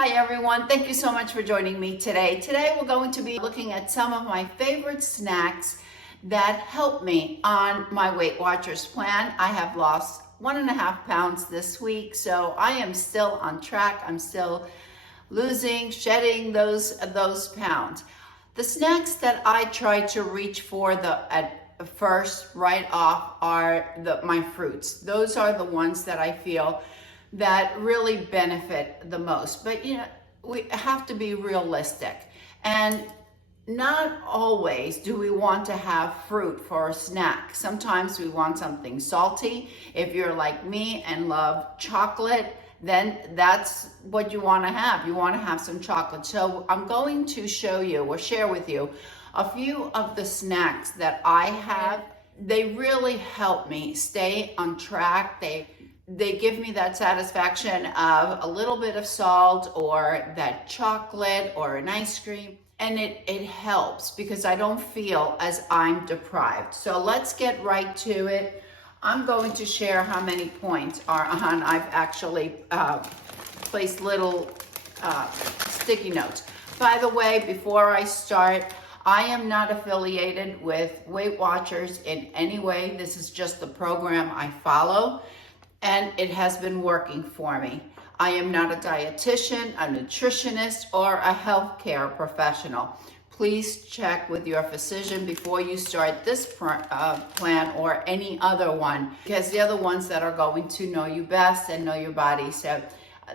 Hi everyone, thank you so much for joining me today. Today we're going to be looking at some of my favorite snacks that help me on my Weight Watchers plan. I have lost 1.5 pounds this week, so I am still on track. I'm still shedding those pounds. The snacks that I try to reach for at first right off are my fruits. Those are the ones that I feel that really benefit the most. But we have to be realistic, and not always do we want to have fruit for a snack. Sometimes we want something salty. If you're like me and love chocolate, then that's what you want to have. You want to have some chocolate. So I'm going to show you or share with you a few of the snacks that I have. They really help me stay on track. They give me that satisfaction of a little bit of salt or that chocolate or an ice cream. And it helps because I don't feel as I'm deprived. So let's get right to it. I'm going to share how many points are on. I've actually placed little sticky notes. By the way, before I start, I am not affiliated with Weight Watchers in any way. This is just the program I follow, and it has been working for me. I am not a dietitian, a nutritionist, or a healthcare professional. Please check with your physician before you start this plan or any other one, because they're the ones that are going to know you best and know your body. So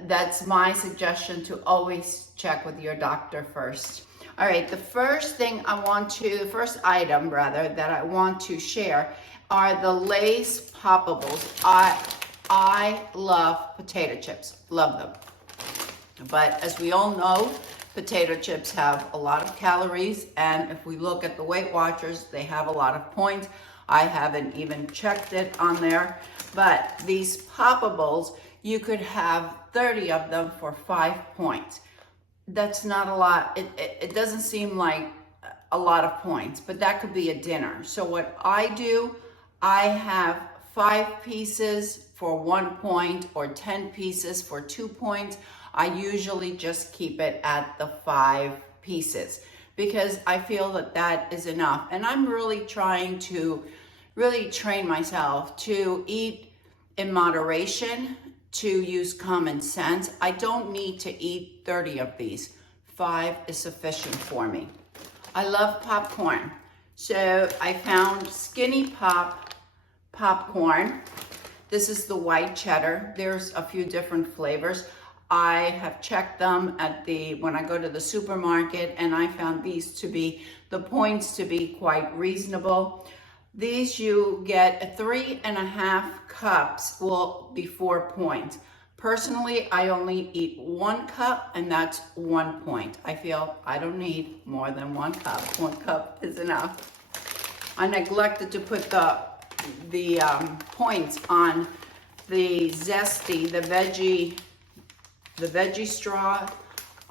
that's my suggestion, to always check with your doctor first. All right, the first item that I want to share are the Lay's Poppables. I love potato chips, love them. But as we all know, potato chips have a lot of calories, and if we look at the Weight Watchers, they have a lot of points. I haven't even checked it on there, but these Poppables, you could have 30 of them for 5 points. That's not a lot. It doesn't seem like a lot of points, but that could be a dinner. So what I do, I have 5 pieces for 1 point or 10 pieces for 2 points. I usually just keep it at the 5 pieces because I feel that is enough. And I'm really trying to train myself to eat in moderation, to use common sense. I don't need to eat 30 of these. 5 is sufficient for me. I love popcorn. So I found Skinny Pop popcorn. This is the white cheddar. There's a few different flavors. I have checked them when I go to the supermarket, and I found these the points to be quite reasonable. These you get 3.5 cups will be 4 points. Personally, I only eat 1 cup, and that's 1 point. I feel I don't need more than 1 cup. 1 cup is enough. I neglected to put the points on the zesty, the veggie straw.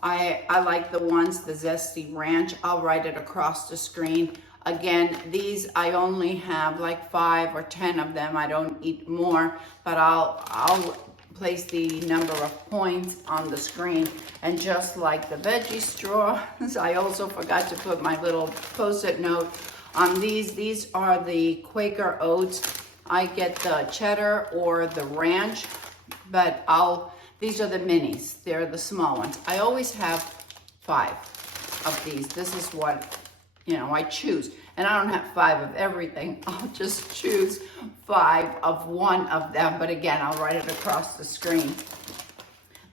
I like the zesty ranch. I'll write it across the screen. Again, these I only have like 5 or 10 of them. I don't eat more, but I'll place the number of points on the screen. And just like the veggie straws, I also forgot to put my little post-it note on these. These are the Quaker Oats. I get the cheddar or the ranch, but these are the minis. They're the small ones. I always have 5 of these. This is what, I choose. And I don't have 5 of everything. I'll just choose 5 of one of them. But again, I'll write it across the screen.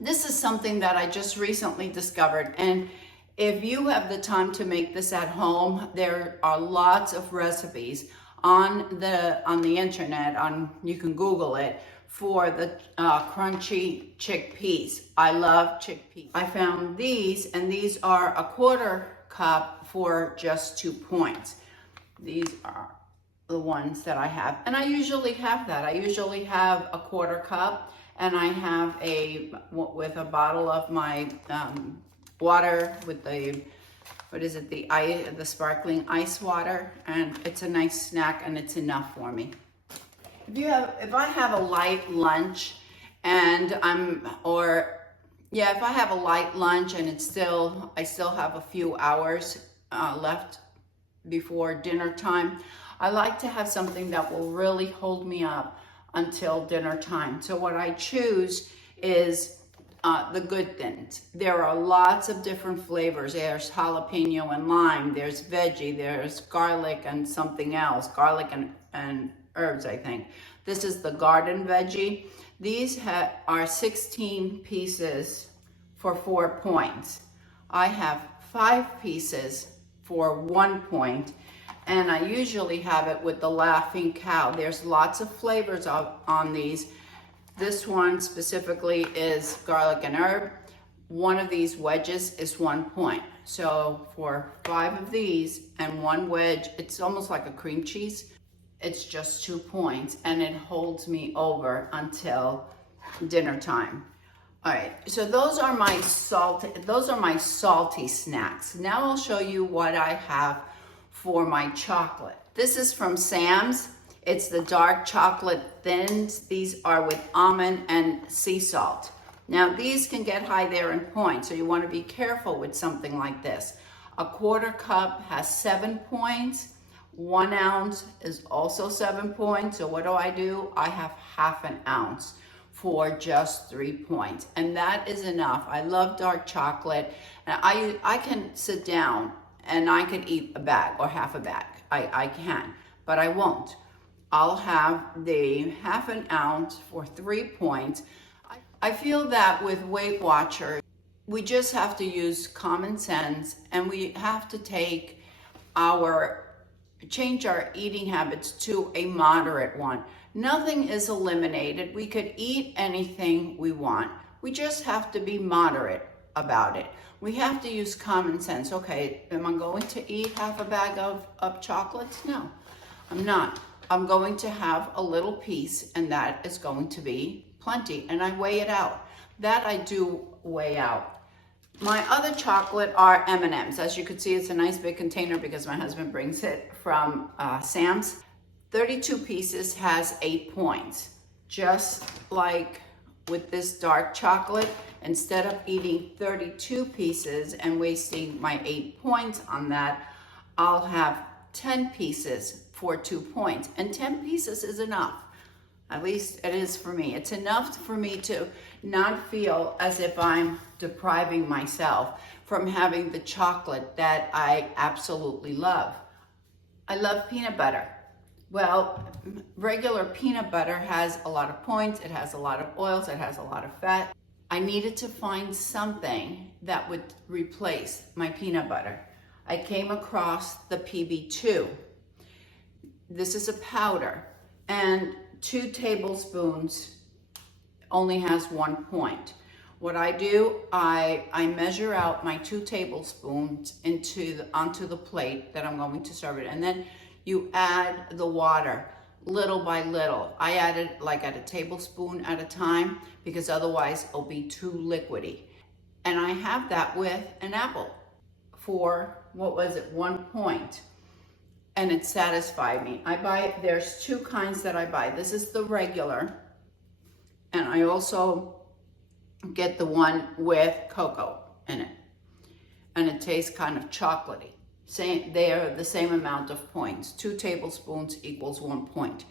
This is something that I just recently discovered. And if you have the time to make this at home, there are lots of recipes on the internet. You can Google it, for the crunchy chickpeas. I love chickpeas. I found these, and these are a 1/4 cup for just 2 points. These are the ones that I have, and I usually have that. I usually have a 1/4 cup, and I have with a bottle of my water with the sparkling ice water, and it's a nice snack, and it's enough for me. If I have a light lunch and Yeah, if I have a light lunch and I still have a few hours left before dinner time, I like to have something that will really hold me up until dinner time. So what I choose is the good things. There are lots of different flavors. There's jalapeno and lime, there's veggie, there's garlic and something else, garlic and herbs, I think. This is the garden veggie. These are 16 pieces for 4 points. I have 5 pieces for 1 point, and I usually have it with the Laughing Cow. There's lots of flavors on these. This one specifically is garlic and herb. One of these wedges is 1 point. So for 5 of these and 1 wedge, it's almost like a cream cheese. It's just 2 points, and it holds me over until dinner time. All right, so those are my salty snacks. Now I'll show you what I have for my chocolate. This is from Sam's. It's the dark chocolate thins. These are with almond and sea salt. Now these can get high there in points, so you want to be careful with something like this. A 1/4 cup has 7 points. 1 ounce is also 7 points. So what do? I have 1/2 ounce for just 3 points, and that is enough. I love dark chocolate, and I can sit down and I can eat a bag or half a bag. I can, but I won't. I'll have the 1/2 ounce for 3 points. I feel that with Weight Watchers, we just have to use common sense, and we have to change our eating habits to a moderate one. Nothing is eliminated. We could eat anything we want. We just have to be moderate about it. We have to use common sense. Okay, am I going to eat half a bag of chocolates? No, I'm not. I'm going to have a little piece, and that is going to be plenty, and I weigh it out. That I do weigh out. My other chocolate are M&Ms. As you can see, it's a nice big container because my husband brings it from Sam's. 32 pieces has 8 points. Just like with this dark chocolate, instead of eating 32 pieces and wasting my 8 points on that, I'll have 10 pieces for 2 points. And 10 pieces is enough. At least it is for me. It's enough for me to not feel as if I'm depriving myself from having the chocolate that I absolutely love. I love peanut butter. Well, regular peanut butter has a lot of points, it has a lot of oils, it has a lot of fat. I needed to find something that would replace my peanut butter. I came across the PB2. This is a powder, and 2 tablespoons only has 1 point. What I do, I measure out my 2 tablespoons onto the plate that I'm going to serve it, and then you add the water little by little. I add it like at a tablespoon at a time because otherwise it'll be too liquidy. And I have that with an apple for, 1 point. And it satisfied me. There's 2 kinds that I buy. This is the regular, and I also get the one with cocoa in it. And it tastes kind of chocolatey. They are the same amount of points. 2 tablespoons equals 1 point.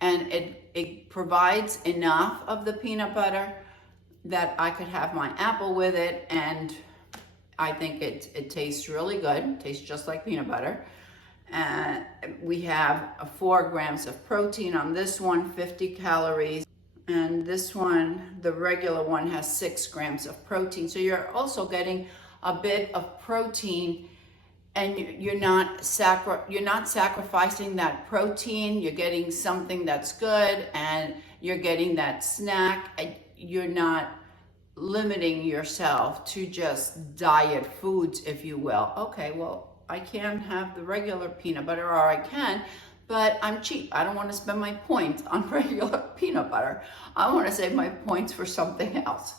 And it provides enough of the peanut butter that I could have my apple with it, and I think it tastes really good. It tastes just like peanut butter. We have 4 grams of protein on this one, 50 calories. And this one, the regular one, has 6 grams of protein. So you're also getting a bit of protein, and you're not sacrificing that protein. You're getting something that's good, and you're getting that snack. You're not limiting yourself to just diet foods, if you will. Okay, well, I can have the regular peanut butter, or I can, but I'm cheap. I don't want to spend my points on regular peanut butter. I want to save my points for something else.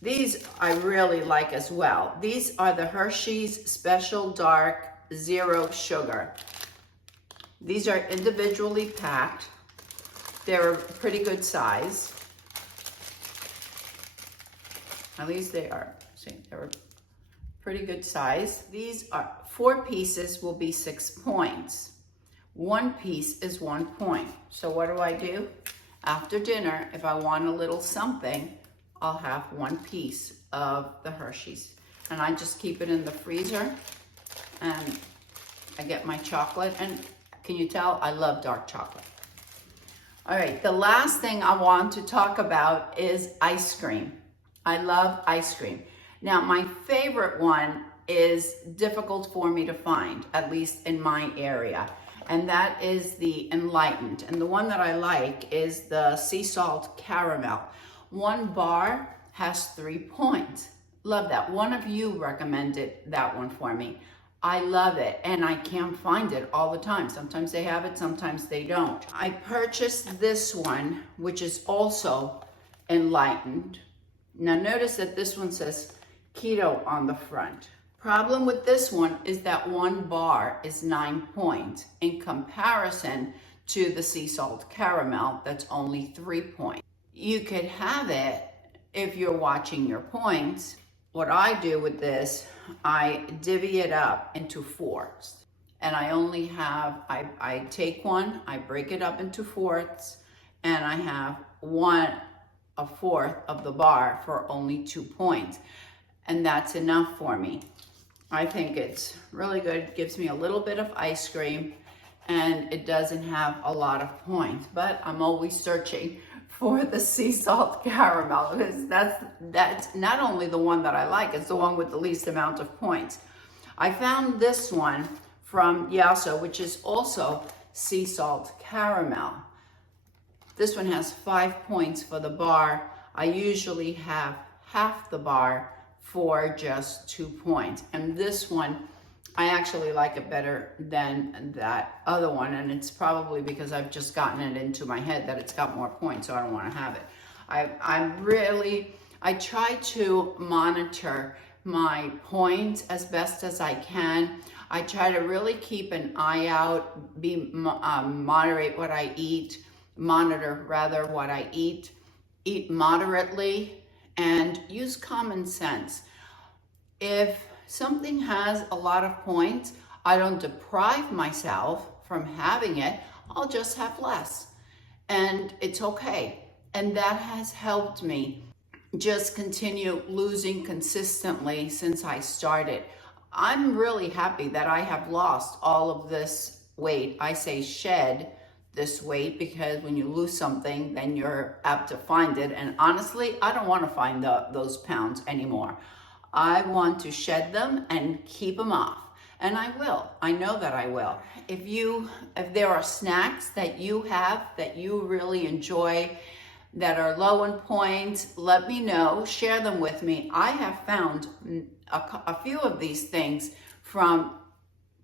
These I really like as well. These are the Hershey's Special Dark Zero Sugar. These are individually packed. They're a pretty good size. At least they are. See, they're pretty good size. These are 4 pieces will be 6 points. 1 piece is 1 point. So what do? After dinner, if I want a little something, I'll have 1 piece of the Hershey's. And I just keep it in the freezer, and I get my chocolate. And can you tell? I love dark chocolate. All right, the last thing I want to talk about is ice cream. I love ice cream. Now, my favorite one is difficult for me to find, at least in my area, and that is the Enlightened. And the one that I like is the sea salt caramel. 1 bar has 3 points. Love that. One of you recommended that one for me. I love it, and I can't find it all the time. Sometimes they have it, sometimes they don't. I purchased this one, which is also Enlightened. Now notice that this one says keto on the front. Problem with this one is that 1 bar is 9 points in comparison to the sea salt caramel that's only 3 points. You could have it if you're watching your points. What I do with this, I divvy it up into 4s. And I only have, I take one, I break it up into 4ths, and I have 1/4 of the bar for only 2 points. And that's enough for me. I think it's really good. Gives me a little bit of ice cream, and it doesn't have a lot of points, but I'm always searching for the sea salt caramel, because that's not only the one that I like, it's the one with the least amount of points. I found this one from Yasso, which is also sea salt caramel. This one has 5 points for the bar. I usually have half the bar for just 2 points. And this one, I actually like it better than that other one. And it's probably because I've just gotten it into my head that it's got more points, so I don't want to have it. I try to monitor my points as best as I can. I try to really keep an eye out, moderate what I eat, monitor rather what I eat moderately, and use common sense. If something has a lot of points, I don't deprive myself from having it. I'll just have less, and it's okay. And that has helped me just continue losing consistently since I started. I'm really happy that I have lost all of this weight. I say shed this weight because when you lose something, then you're apt to find it. And honestly, I don't want to find those pounds anymore. I want to shed them and keep them off. And I will. I know that I will. If there are snacks that you have that you really enjoy that are low in points, let me know. Share them with me. I have found a few of these things from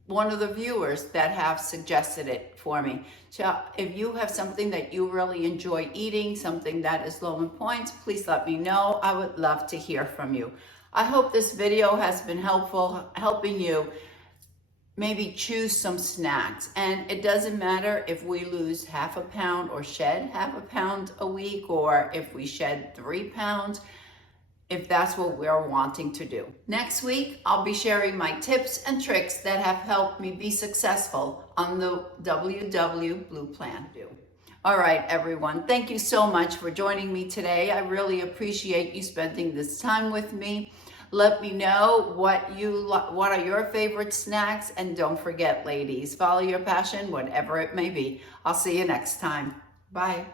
one of the viewers that have suggested it for me. So if you have something that you really enjoy eating, something that is low in points, please let me know. I would love to hear from you. I hope this video has been helpful, helping you maybe choose some snacks. And it doesn't matter if we lose half a pound or shed half a pound a week, or if we shed 3 pounds, if that's what we're wanting to do. Next week, I'll be sharing my tips and tricks that have helped me be successful on the WW Blue Plan. All right, everyone. Thank you so much for joining me today. I really appreciate you spending this time with me. Let me know what are your favorite snacks, and don't forget, ladies, follow your passion, whatever it may be. I'll see you next time. Bye.